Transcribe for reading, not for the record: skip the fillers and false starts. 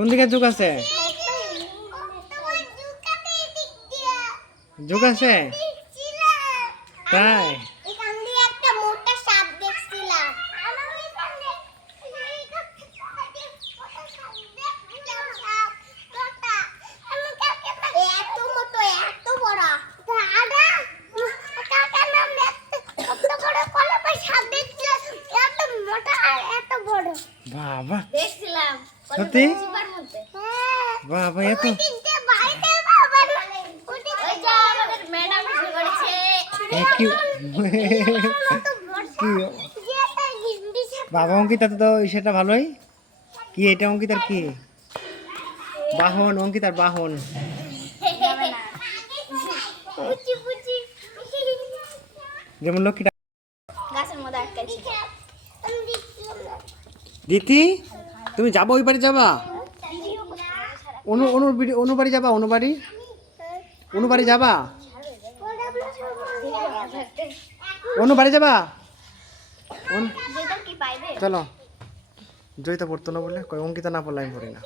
কোন দিকে যুগ আছে? যুগ আছে তাই? বাবা দেখছিলাম সত্যি? চিপার মধ্যে। বাবা এত ওই যে আমাদের ম্যাডাম এসে করেছে। কি বাবা অঙ্কিতার তো সেটা ভালোই। কি এটা অঙ্কিতার কি বাহন? অঙ্কিতার বাহন পুচি পুচি যেমন লক্ষ্মীটা। গাছের মধ্যে আটকাইছি। দিতি তুমি যাবো ওই বাড়ি যাবা? অনু বাড়ি যাবা? অনু বাড়ি যাবা? অনু বাড়ি যাবা? যেটা কি পাইবে? চলো জয়িতা পড়তো না বলে কই অঙ্কিতা না পড়লে আমি পড়ি না।